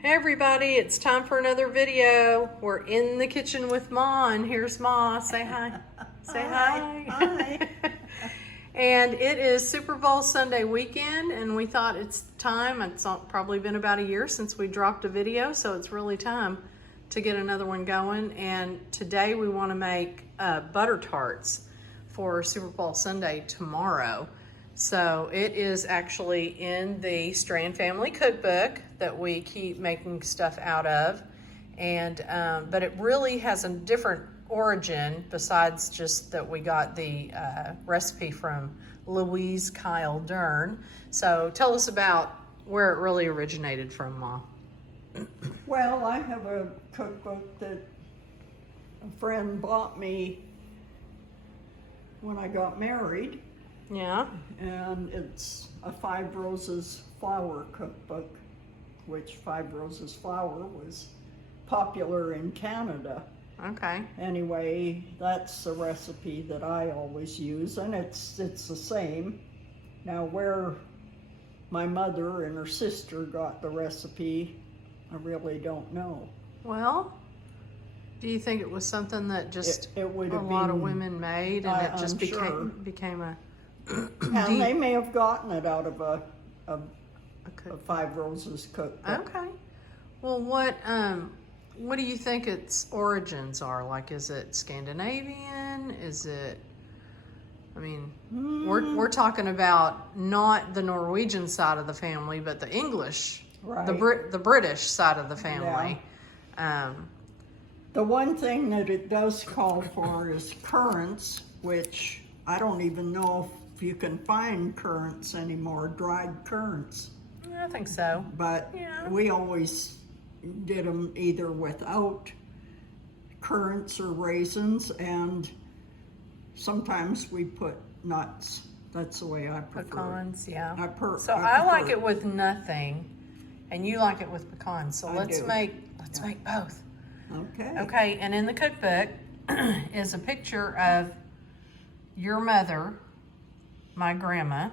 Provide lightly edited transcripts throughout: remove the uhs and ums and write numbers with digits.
Hey everybody, it's time for another video. We're in the kitchen with Ma, and here's Ma. Say hi. Say hi. Hi. And it is Super Bowl Sunday weekend, and we thought it's time. It's probably been about a year since we dropped a video, so it's really time to get another one going. And today we want to make butter tarts for Super Bowl Sunday tomorrow. So it is actually in the Strand Family Cookbook that we keep making stuff out of. And but it really has a different origin besides just that we got the recipe from Louise Doern. So tell us about where it really originated from, Ma. Well, I have a cookbook that a friend bought me when I got married. Yeah. And it's a Five Roses flour cookbook, which Five Roses flour was popular in Canada. Okay. Anyway, that's the recipe that I always use, and it's the same. Now, where my mother and her sister got the recipe, I really don't know. Well, do you think it was something that just It would a have lot of been- women made, and it just I'm sure. became a And they may have gotten it out of a cookbook? Five Roses cookbook. Okay. Well, what do you think its origins are? Like, is it Scandinavian? Is it? I mean, we're talking about not the Norwegian side of the family, but the English, Right. the British side of the family. The one thing that it does call for is currants, which I don't even know if you can find currants anymore, dried currants. I think so. But Yeah. we always did them either without currants or raisins, and sometimes we put nuts. That's the way I prefer Pecans, yeah. it. So I like it with nothing, and you like it with pecans. So I let's do. make both. Okay. Okay, and in the cookbook is a picture of your mother, my grandma,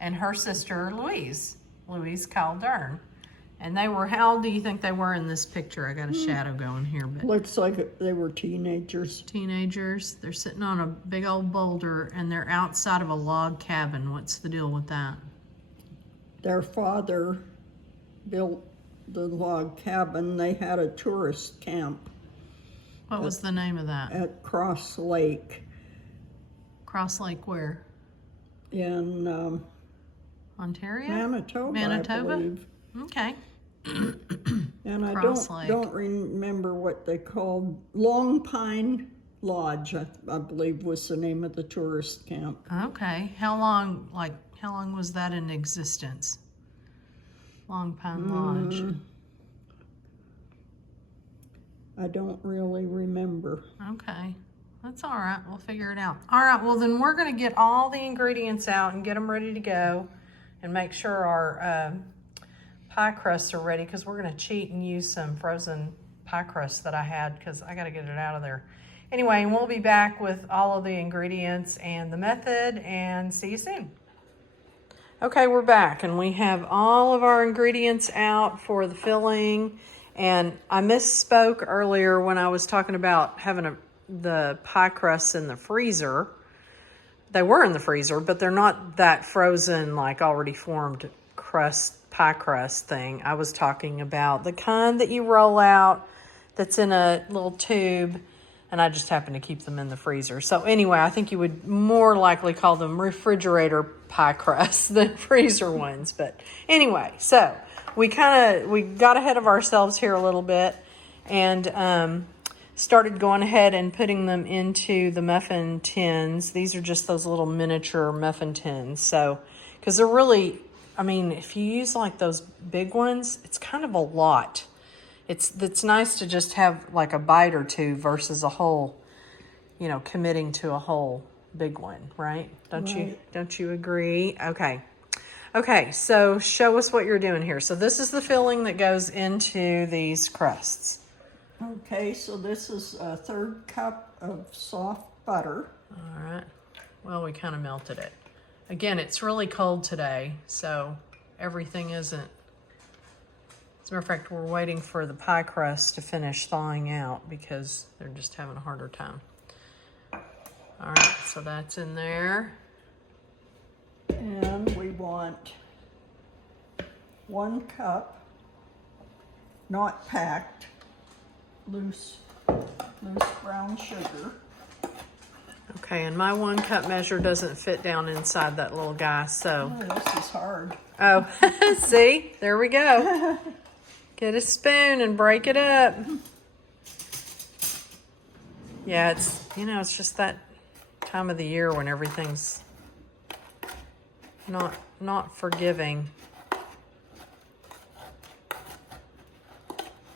and her sister Louise Doern. And they were, how old do you think they were in this picture? I got a shadow going here, but Looks like they were teenagers. teenagers. They're sitting on a big old boulder, and they're outside of a log cabin. What's the deal with that? Their father built the log cabin. They had a tourist camp What was the name of that? at Cross Lake Cross Lake where? in Ontario? Manitoba, I Manitoba? believe. Okay. And I Cross Lake. don't remember what they called. Long Pine Lodge, I believe, was the name of the tourist camp. Okay. How long was that in existence? Long Pine Lodge. I don't really remember. Okay. That's all right. We'll figure it out. All right. Well, then we're going to get all the ingredients out and get them ready to go and make sure our pie crusts are ready, because we're going to cheat and use some frozen pie crusts that I had, because I got to get it out of there. Anyway, and we'll be back with all of the ingredients and the method, and see you soon. Okay, we're back, and we have all of our ingredients out for the filling. And I misspoke earlier when I was talking about having the pie crusts in the freezer. They were in the freezer, but they're not that frozen, like already formed pie crust thing. I was talking about the kind that you roll out that's in a little tube, and I just happen to keep them in the freezer. So anyway, I think you would more likely call them refrigerator pie crusts than freezer ones. But anyway, so we got ahead of ourselves here a little bit, and started going ahead and putting them into the muffin tins. These are just those little miniature muffin tins. So, because they're really, I mean, if you use like those big ones, it's kind of a lot. It's nice to just have like a bite or two versus a whole, committing to a whole big one, right? Don't you agree? Okay, so show us what you're doing here. So this is the filling that goes into these crusts. Okay, so this is a 1/3 cup of soft butter. All right. Well, we kind of melted it. Again, it's really cold today, so everything isn't As a matter of fact, we're waiting for the pie crust to finish thawing out because they're just having a harder time. All right, so that's in there. And we want 1 cup, not packed, loose brown sugar. Okay, and my 1 cup measure doesn't fit down inside that little guy, so. Oh, this is hard. Oh, see, there we go. Get a spoon and break it up. Yeah, it's, you know, it's just that time of the year when everything's not forgiving.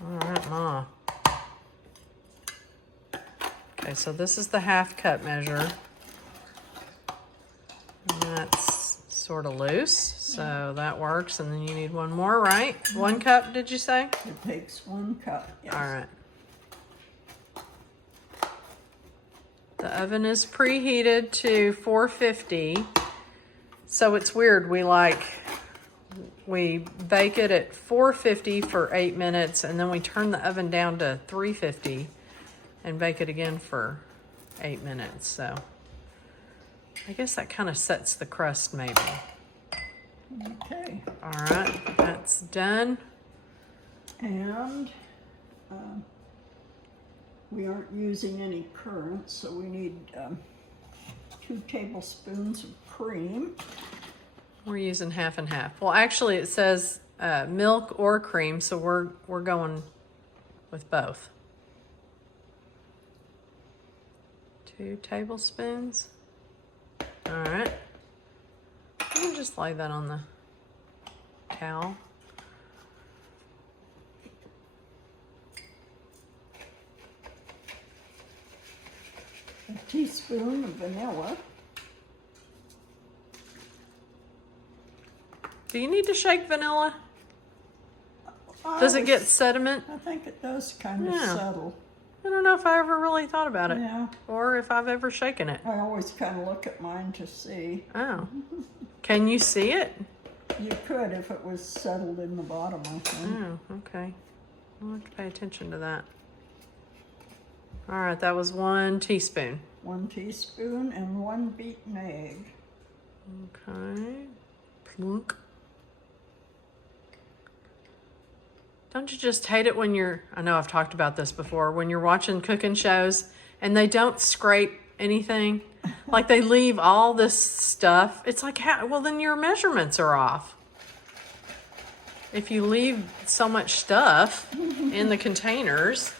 All right, Ma. Okay, so this is the 1/2 cup measure. And that's sort of loose, so that works. And then you need 1 more, right? 1 cup, did you say? It takes 1 cup, yes. All right. The oven is preheated to 450. So it's weird. We bake it at 450 for 8 minutes, and then we turn the oven down to 350 and bake it again for 8 minutes. So I guess that kind of sets the crust maybe. Okay. All right, that's done. And we aren't using any currants, so we need 2 tablespoons of cream. We're using 1/2 and 1/2. Well, actually it says milk or cream, so we're going with both. 2 tablespoons. All right. We'll just lay that on the towel. A teaspoon of vanilla. Do you need to shake vanilla? Does it get sediment? I think it does kind of Yeah. settle. I don't know if I ever really thought about it. Yeah. Or if I've ever shaken it. I always kind of look at mine to see. Oh. Can you see it? You could if it was settled in the bottom, I think. Oh, okay. I'll have to pay attention to that. All right, that was 1 teaspoon. 1 teaspoon and 1 beaten egg. Okay. Plunk. Don't you just hate it when you're, I know I've talked about this before, when you're watching cooking shows and they don't scrape anything? Like they leave all this stuff. It's like, well, then your measurements are off. If you leave so much stuff in the containers.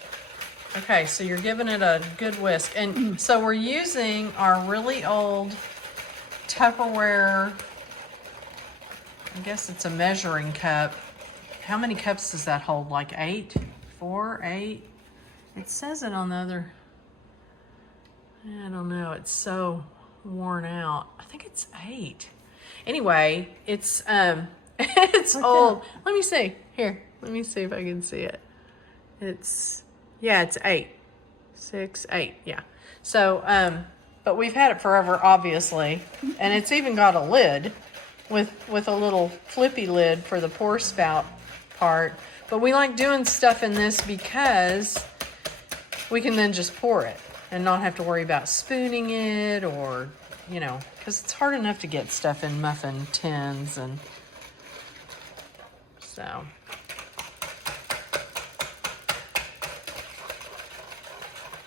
Okay, so you're giving it a good whisk. And so we're using our really old Tupperware, I guess it's a measuring cup. How many cups does that hold? Like 8? 4, 8? It says it on the other. I don't know. It's so worn out. I think it's 8. Anyway, it's it's old. Let me see. Here, let me see if I can see it. It's 8. 6, 8. Yeah. So, but we've had it forever, obviously, and it's even got a lid with a little flippy lid for the pour spout part. But we like doing stuff in this because we can then just pour it and not have to worry about spooning it, or, you know, because it's hard enough to get stuff in muffin tins. And so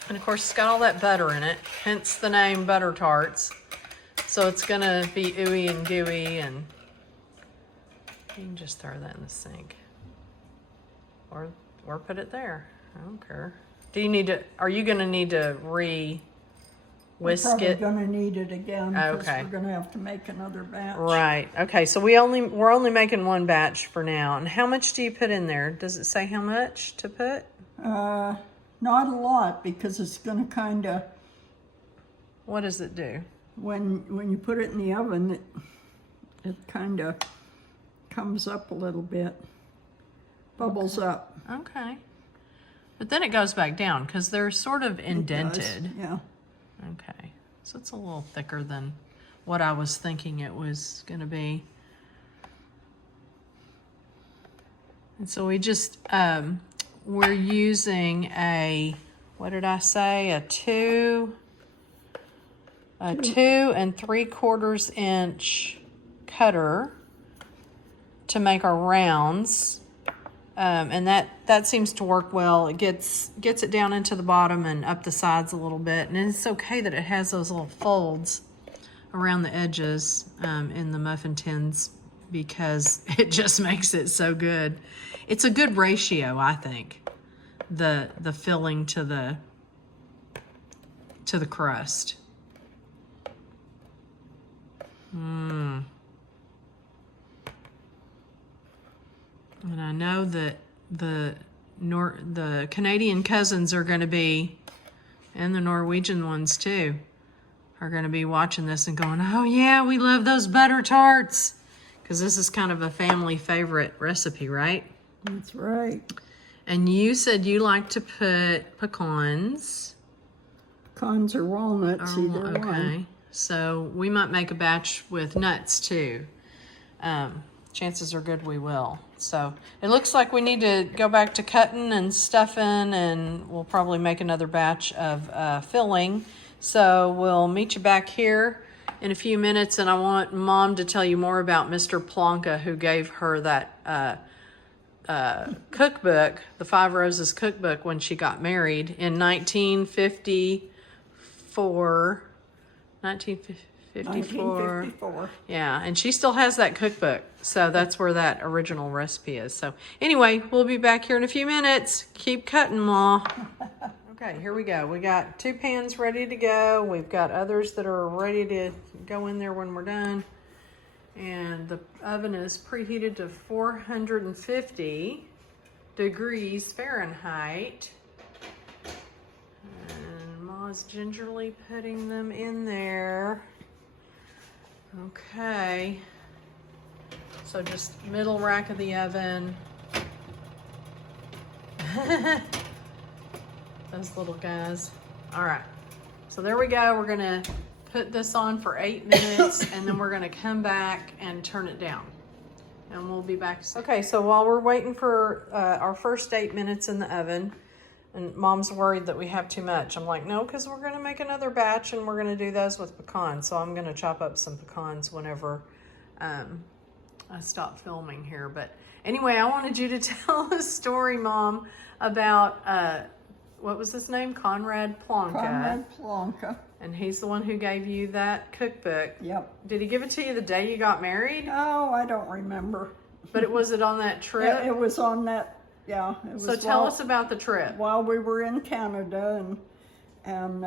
and of course it's got all that butter in it, hence the name Buttertarts. So it's gonna be ooey and gooey, and you can just throw that in the sink. Or put it there. I don't care. Do you need to, are you gonna need to whisk We're it? probably gonna need it again because Okay. we're gonna have to make another batch. Right. Okay, so we're only making 1 batch for now. And how much do you put in there? Does it say how much to put? Not a lot, because it's gonna kind of, What does it do? when you put it in the oven, it kind of comes up a little bit, bubbles up. Okay. But then it goes back down because they're sort of It indented. does, yeah. Okay. So it's a little thicker than what I was thinking it was going to be. And so we just, we're using a, what did I say? A 2 3/4 inch cutter to make our rounds. And that seems to work well. It gets it down into the bottom and up the sides a little bit. And it's okay that it has those little folds around the edges in the muffin tins, because it just makes it so good. It's a good ratio, I think, the filling to the crust. And I know that the Canadian cousins are going to be, and the Norwegian ones too, are going to be watching this and going, oh yeah, we love those Buttertarts. Because this is kind of a family favorite recipe, right? That's right. And you said you like to put pecans. Pecans or walnuts, either one. Okay. So we might make a batch with nuts too. Chances are good we will. So it looks like we need to go back to cutting and stuffing, and we'll probably make another batch of filling. So we'll meet you back here in a few minutes, and I want Mom to tell you more about Mr. Plonka, who gave her that cookbook, the Five Roses Cookbook, when she got married in 1954. 1954. Yeah, and she still has that cookbook. So that's where that original recipe is. So anyway, we'll be back here in a few minutes. Keep cutting, Ma. Okay, here we go. We got 2 pans ready to go. We've got others that are ready to go in there when we're done. And the oven is preheated to 450 degrees Fahrenheit. And Ma's gingerly putting them in there. Okay. So just middle rack of the oven. Those little guys. All right. So there we go. We're going to put this on for 8 minutes, and then we're going to come back and turn it down. And we'll be back. Okay, so while we're waiting for our first 8 minutes in the oven, and Mom's worried that we have too much. I'm like, no, because we're going to make another batch, and we're going to do those with pecans. So I'm going to chop up some pecans whenever I stop filming here. But anyway, I wanted you to tell a story, Mom, about, what was his name? Conrad Plonka. Conrad Plonka. And he's the one who gave you that cookbook. Yep. Did he give it to you the day you got married? Oh, I don't remember. But was it on that trip? Yeah, it was on that, yeah. It was so tell us about the trip. While we were in Canada, and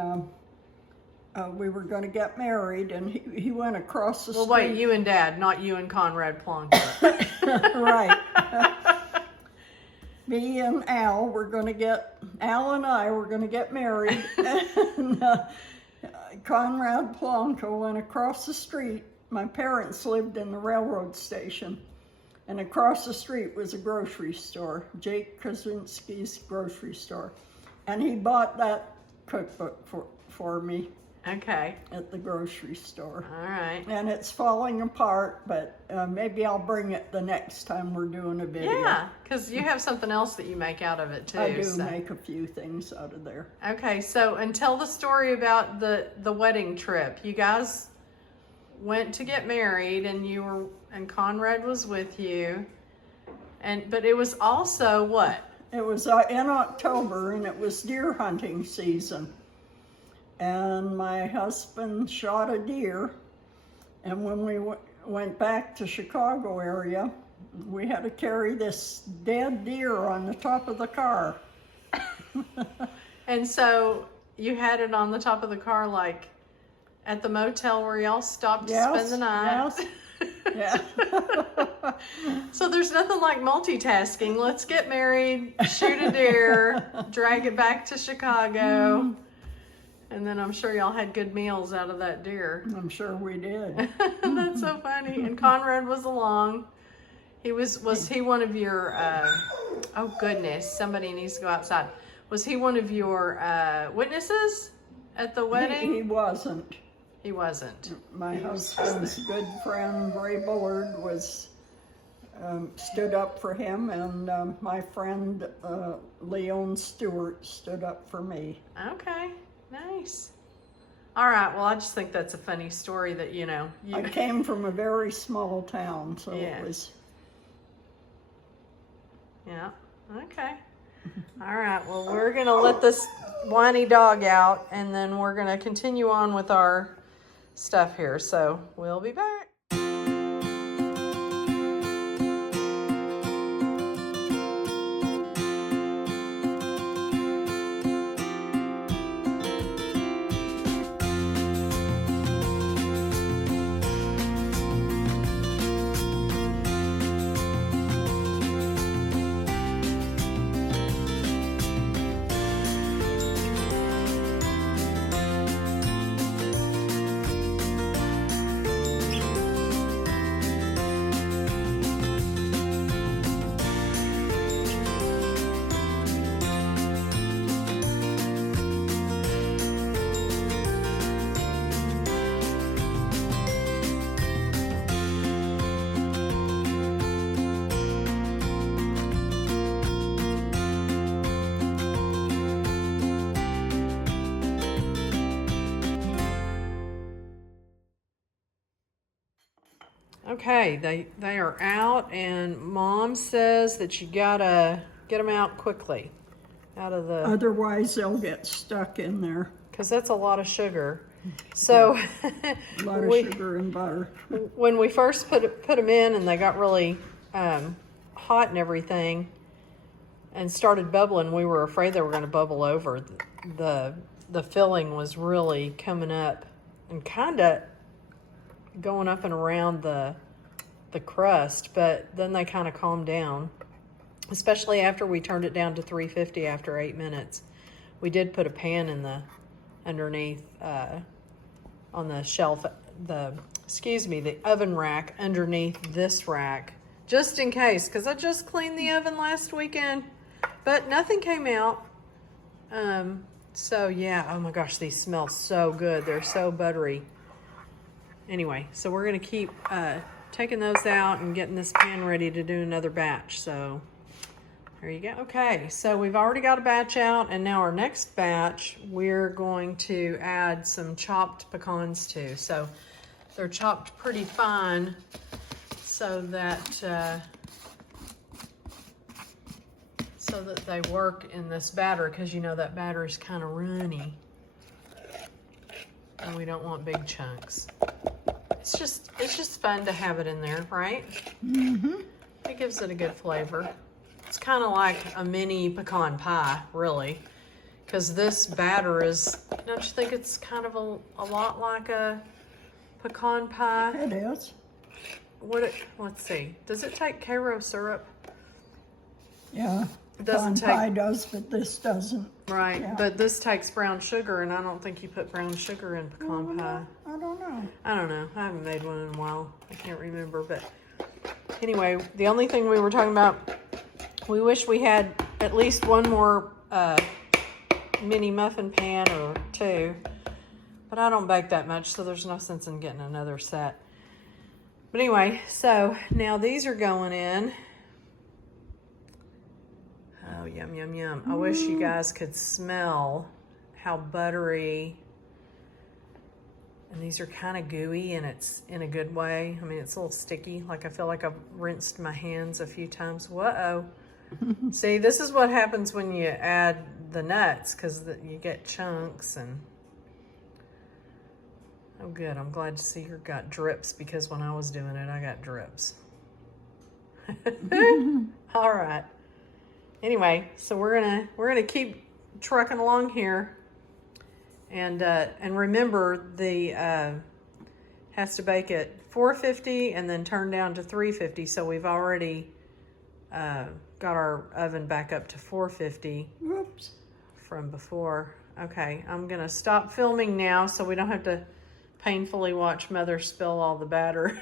we were going to get married, and he went across the street. Well, wait, you and Dad, not you and Conrad Plonka. Right. Me and Al and I were going to get married, and Conrad Plonka went across the street. My parents lived in the railroad station, and across the street was a grocery store, Jake Krasinski's grocery store, and he bought that cookbook for me. Okay. At the grocery store. All right. And it's falling apart, but maybe I'll bring it the next time we're doing a video. Yeah, because you have something else that you make out of it too. I do make a few things out of there. Okay, so and tell the story about the wedding trip. You guys went to get married, and Conrad was with you, but it was also what? It was in October, and it was deer hunting season. And my husband shot a deer, and when we went back to Chicago area, we had to carry this dead deer on the top of the car. And so you had it on the top of the car, like at the motel where y'all stopped to spend the night. Yes. Yeah. So there's nothing like multitasking. Let's get married, shoot a deer, drag it back to Chicago. And then I'm sure y'all had good meals out of that deer. I'm sure we did. That's so funny. And Conrad was along. Was he one of your, oh goodness, somebody needs to go outside. Was he one of your witnesses at the wedding? He wasn't. He wasn't. My husband's good friend, Ray Bullard, was stood up for him, and my friend Leon Stewart stood up for me. Okay, nice. All right, well, I just think that's a funny story that, you know. I came from a very small town, so Yeah. it was... Yeah, okay. All right, well, we're going to let this whiny dog out, and then we're going to continue on with our stuff here. So we'll be back. Okay, they are out, and Mom says that you gotta get them out quickly, out of the... Otherwise, they'll get stuck in there. Because that's a lot of sugar. So A lot of sugar and butter. when we first put them in, and they got really hot and everything, and started bubbling, we were afraid they were going to bubble over. The filling was really coming up and kind of going up and around the crust, but then they kind of calmed down, especially after we turned it down to 350 after 8 minutes. We did put a pan in the underneath on the shelf, the oven rack underneath this rack, just in case, because I just cleaned the oven last weekend, but nothing came out. So yeah, oh my gosh, these smell so good. They're so buttery. Anyway, so we're going to keep taking those out and getting this pan ready to do another batch. So there you go. Okay, so we've already got a batch out, and now our next batch, we're going to add some chopped pecans to. So they're chopped pretty fine so that they work in this batter, because you know that batter is kind of runny, and we don't want big chunks. It's just fun to have it in there, right? Mm-hmm. It gives it a good flavor. It's kind of like a mini pecan pie, really, because this batter is, don't you think it's kind of a lot like a pecan pie? It is. Let's see. Does it take Karo syrup? Yeah. It doesn't Pecan pie does, but this doesn't. Right, Yeah. but this takes brown sugar, and I don't think you put brown sugar in pecan pie. I don't know. I don't know. I haven't made one in a while. I can't remember, but anyway, the only thing we were talking about, we wish we had at least one more mini muffin pan or two, but I don't bake that much, so there's no sense in getting another set. But anyway, so now these are going in. Oh, yum, yum, yum. I wish you guys could smell how buttery. And these are kind of gooey, and it's in a good way. I mean, it's a little sticky. Like, I feel like I've rinsed my hands a few times. Whoa. See, this is what happens when you add the nuts, because you get chunks. And oh, good. I'm glad to see you got drips, because when I was doing it, I got drips. All right. Anyway, so we're gonna keep trucking along here, and remember the has to bake at 450 and then turn down to 350. So we've already got our oven back up to 450. Whoops. From before. Okay, I'm gonna stop filming now so we don't have to painfully watch Mother spill all the batter.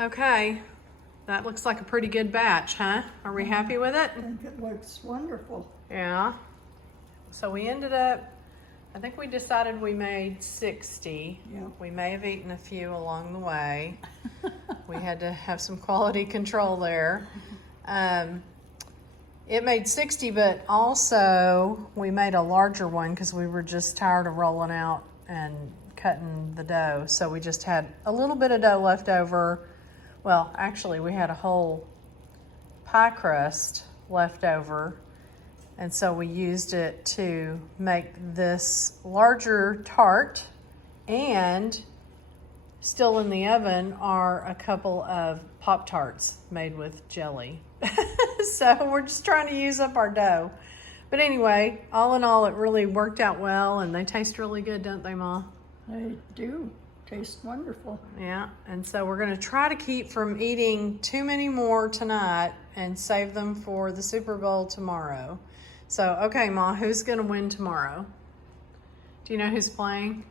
Okay, that looks like a pretty good batch, huh? Are we happy with it? I think it looks wonderful. Yeah. So we ended up, I think we decided we made 60. Yeah. We may have eaten a few along the way. We had to have some quality control there. It made 60, but also we made a larger one because we were just tired of rolling out and cutting the dough. So we just had a little bit of dough left over. Well, actually, we had a whole pie crust left over. And so we used it to make this larger tart, and still in the oven are a couple of Pop-Tarts made with jelly. So we're just trying to use up our dough. But anyway, all in all, it really worked out well, and they taste really good, don't they, Ma? They do taste wonderful. Yeah, and so we're going to try to keep from eating too many more tonight and save them for the Super Bowl tomorrow. So, okay, Ma, who's going to win tomorrow? Do you know who's playing?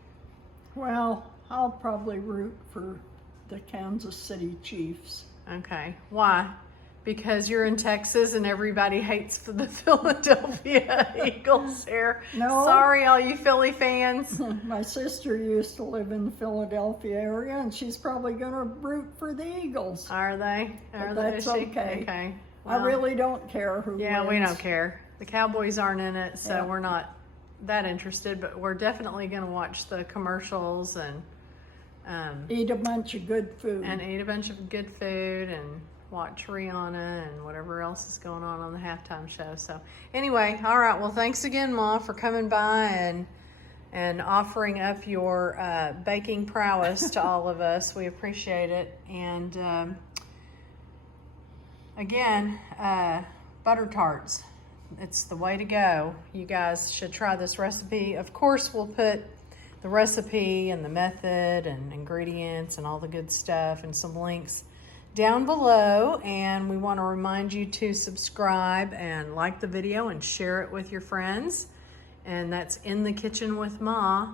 Well, I'll probably root for the Kansas City Chiefs. Okay, why? Because you're in Texas and everybody hates the Philadelphia Eagles here. No. Sorry, all you Philly fans. My sister used to live in the Philadelphia area, and she's probably going to root for the Eagles. Are they? But that's Is she? okay. Okay. I really don't care who Yeah, wins. we don't care. The Cowboys aren't in it, so Yeah. we're not that interested, but we're definitely going to watch the commercials and Eat a bunch of good food. eat a bunch of good food and watch Rihanna and whatever else is going on the halftime show. So anyway, all right. Well, thanks again, Ma, for coming by and offering up your baking prowess to all of us. We appreciate it. And again, Buttertarts. It's the way to go. You guys should try this recipe. Of course, we'll put the recipe and the method and ingredients and all the good stuff and some links down below. And we want to remind you to subscribe and like the video and share it with your friends. And that's In the Kitchen with Ma.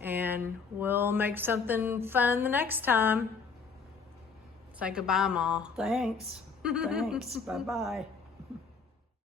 And we'll make something fun the next time. Say goodbye, Ma. Thanks. Thanks. Bye-bye.